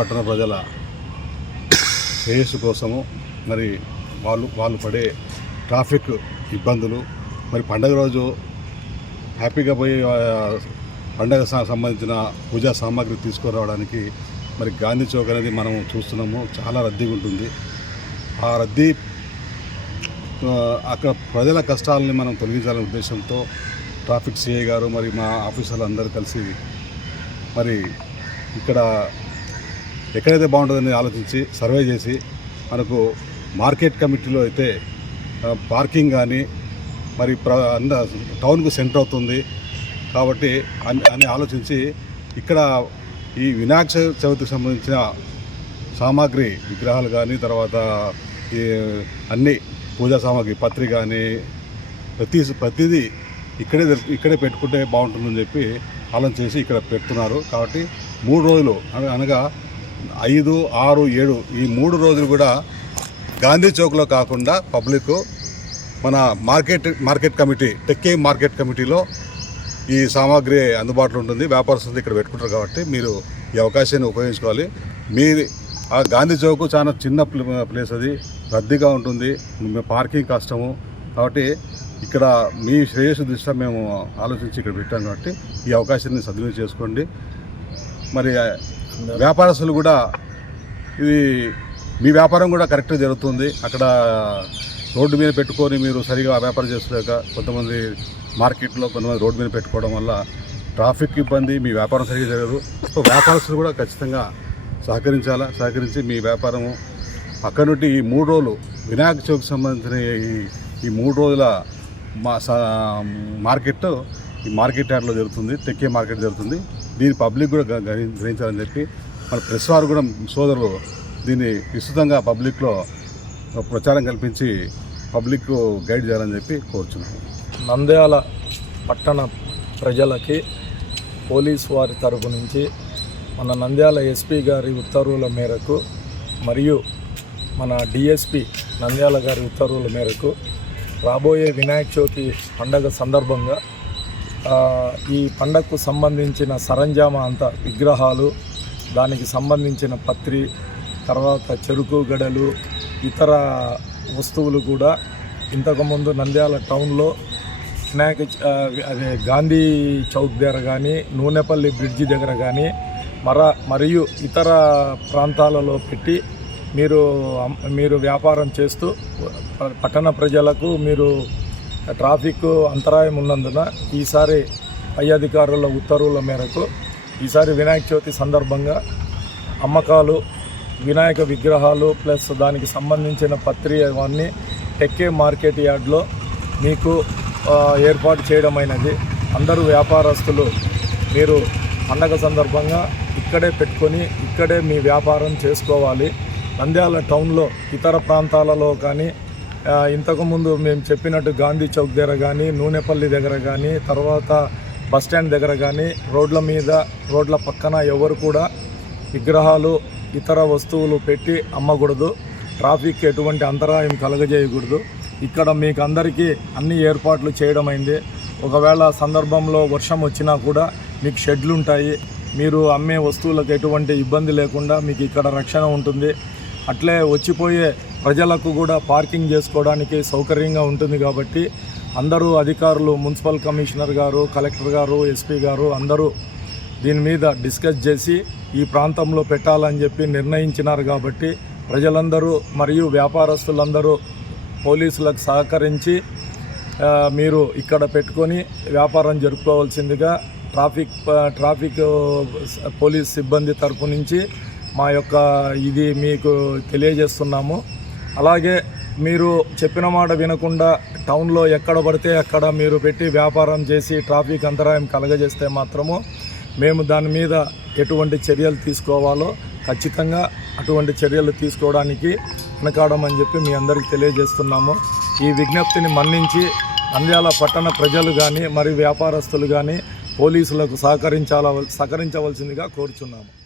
పట్టణ ప్రజల శ్రేయస్సు కోసము మరి వాళ్ళు వాళ్ళు పడే ట్రాఫిక్ ఇబ్బందులు. మరి పండగ రోజు హ్యాపీగా పోయి పండగ సంబంధించిన పూజా సామాగ్రి తీసుకురావడానికి మరి గాంధీ చౌక్ అనేది మనం చూస్తున్నాము. చాలా రద్దీగా ఉంటుంది. ఆ రద్దీ అక్కడ ప్రజల కష్టాలని మనం తొలగించాలనే ఉద్దేశంతో ట్రాఫిక్ సిఐ గారు మరి మా ఆఫీసర్లు అందరూ కలిసి మరి ఇక్కడ ఎక్కడైతే బాగుంటుందని ఆలోచించి సర్వే చేసి మనకు మార్కెట్ కమిటీలో అయితే పార్కింగ్ కానీ మరి ప్ర అంద టౌన్కు సెంటర్ అవుతుంది. కాబట్టి అని అని ఆలోచించి ఇక్కడ ఈ వినాయక చవితికి సంబంధించిన సామాగ్రి విగ్రహాలు కానీ తర్వాత ఈ అన్ని పూజా సామాగ్రి పత్రి కానీ ప్రతి ప్రతిదీ ఇక్కడే ఇక్కడే పెట్టుకుంటే బాగుంటుందని చెప్పి ఆలోచన చేసి ఇక్కడ పెడుతున్నారు. కాబట్టి మూడు రోజులు అనగా ఐదు ఆరు ఏడు ఈ మూడు రోజులు కూడా గాంధీ చౌక్లో కాకుండా పబ్లిక్ మన మార్కెట్ మార్కెట్ కమిటీ టెక్కే మార్కెట్ కమిటీలో ఈ సామాగ్రి అందుబాటులో ఉంటుంది వ్యాపారస్తులు ఇక్కడ పెట్టుకుంటారు కాబట్టి మీరు ఈ అవకాశాన్ని ఉపయోగించుకోవాలి. మీ ఆ గాంధీ చౌక్ చాలా చిన్న ప్లేస్ అది రద్దీగా ఉంటుంది పార్కింగ్ కష్టము కాబట్టి ఇక్కడ మీ శ్రేయస్సు దృష్ట్యా మేము ఆలోచించి ఇక్కడ పెట్టాం కాబట్టి ఈ అవకాశాన్ని సద్వినియోగం చేసుకోండి. మరి వ్యాపారస్తులు కూడా ఇది మీ వ్యాపారం కూడా కరెక్ట్గా జరుగుతుంది. అక్కడ రోడ్డు మీద పెట్టుకొని మీరు సరిగా వ్యాపారం చేసుకోలేక కొంతమంది మార్కెట్లో కొంతమంది రోడ్డు మీద పెట్టుకోవడం వల్ల ట్రాఫిక్ ఇబ్బంది మీ వ్యాపారం సరిగా జరగదు. సో వ్యాపారస్తులు కూడా ఖచ్చితంగా సహకరించాలా? సహకరించి మీ వ్యాపారము అక్కడ నుండి ఈ మూడు రోజులు వినాయక చవితికి సంబంధించిన ఈ ఈ మూడు రోజుల మా స- మార్కెట్ ఈ మార్కెట్ యార్డ్లో జరుగుతుంది తెక్కే మార్కెట్ జరుగుతుంది. దీన్ని పబ్లిక్ కూడా గ్రహి- గ్రహించాలని చెప్పి మన ప్రెస్ వారు కూడా సోదరులు దీన్ని విస్తృతంగా పబ్లిక్లో ప్రచారం కల్పించి పబ్లిక్ గైడ్ చేయాలని చెప్పి కోరుచున్నాను నంద్యాల పట్టణ ప్రజలకి పోలీస్ వారి తరపు నుంచి మన నంద్యాల ఎస్పీ గారి ఉత్తర్వుల మేరకు మరియు మన డిఎస్పి నంద్యాల గారి ఉత్తర్వుల మేరకు రాబోయే వినాయక చవితి పండగ సందర్భంగా ఈ పండగకు సంబంధించిన సరంజామా అంతా విగ్రహాలు దానికి సంబంధించిన పత్రి తర్వాత చెరుకు గడలు ఇతర వస్తువులు కూడా ఇంతకుముందు నంద్యాల టౌన్లో వినాయక అదే గాంధీ చౌక్ దగ్గర కానీ నూనెపల్లి బ్రిడ్జి దగ్గర కానీ మర మరియు ఇతర ప్రాంతాలలో పెట్టి మీరు మీరు వ్యాపారం చేస్తూ పట్టణ ప్రజలకు మీరు ట్రాఫిక్ అంతరాయం ఉన్నందున ఈసారి పై అధికారుల ఉత్తర్వుల మేరకు ఈసారి వినాయక చవితి సందర్భంగా అమ్మకాలు వినాయక విగ్రహాలు ప్లస్ దానికి సంబంధించిన పత్రి అవన్నీ టెక్కే మార్కెట్ యార్డ్లో మీకు ఏర్పాటు చేయడమైనది. అందరూ వ్యాపారస్తులు మీరు పండగ సందర్భంగా ఇక్కడే పెట్టుకొని ఇక్కడే మీ వ్యాపారం చేసుకోవాలి. నంద్యాల టౌన్లో ఇతర ప్రాంతాలలో కానీ ఇంతకుముందు మేము చెప్పినట్టు గాంధీ చౌక్ దగ్గర కానీ నూనెపల్లి దగ్గర కానీ తర్వాత బస్ స్టాండ్ దగ్గర కానీ రోడ్ల మీద రోడ్ల పక్కన ఎవరు కూడా విగ్రహాలు ఇతర వస్తువులు పెట్టి అమ్మకూడదు. ట్రాఫిక్ ఎటువంటి అంతరాయం కలగజేయకూడదు. ఇక్కడ మీకు అందరికీ అన్ని ఏర్పాట్లు చేయడమైంది. ఒకవేళ సందర్భంలో వర్షం వచ్చినా కూడా మీకు షెడ్లు ఉంటాయి. మీరు అమ్మే వస్తువులకు ఎటువంటి ఇబ్బంది లేకుండా మీకు ఇక్కడ రక్షణ ఉంటుంది. అట్లే వచ్చిపోయే ప్రజలకు కూడా పార్కింగ్ చేసుకోవడానికి సౌకర్యంగా ఉంటుంది కాబట్టి అందరూ అధికారులు మున్సిపల్ కమిషనర్ గారు కలెక్టర్ గారు ఎస్పీ గారు అందరూ దీని మీద డిస్కస్ చేసి ఈ ప్రాంతంలో పెట్టాలని చెప్పి నిర్ణయించినారు కాబట్టి ప్రజలందరూ మరియు వ్యాపారస్తులందరూ పోలీసులకు సహకరించి మీరు ఇక్కడ పెట్టుకొని వ్యాపారం జరుపుకోవాల్సిందిగా ట్రాఫిక్ ట్రాఫిక్ పోలీస్ సిబ్బంది తరపు నుంచి మా యొక్క ఇది మీకు తెలియజేస్తున్నాము. అలాగే మీరు చెప్పిన మాట వినకుండా టౌన్లో ఎక్కడ పడితే అక్కడ మీరు పెట్టి వ్యాపారం చేసి ట్రాఫిక్ అంతరాయం కలగజేస్తే మాత్రము మేము దాని మీద ఎటువంటి చర్యలు తీసుకోవాలో ఖచ్చితంగా అటువంటి చర్యలు తీసుకోవడానికి వెనకాడమని చెప్పి మీ అందరికీ తెలియజేస్తున్నాము. ఈ విజ్ఞప్తిని మన్నించి నంద్యాల పట్టణ ప్రజలు కానీ మరియు వ్యాపారస్తులు కానీ పోలీసులకు సహకరించాల సహకరించవలసిందిగా కోరుచున్నాము.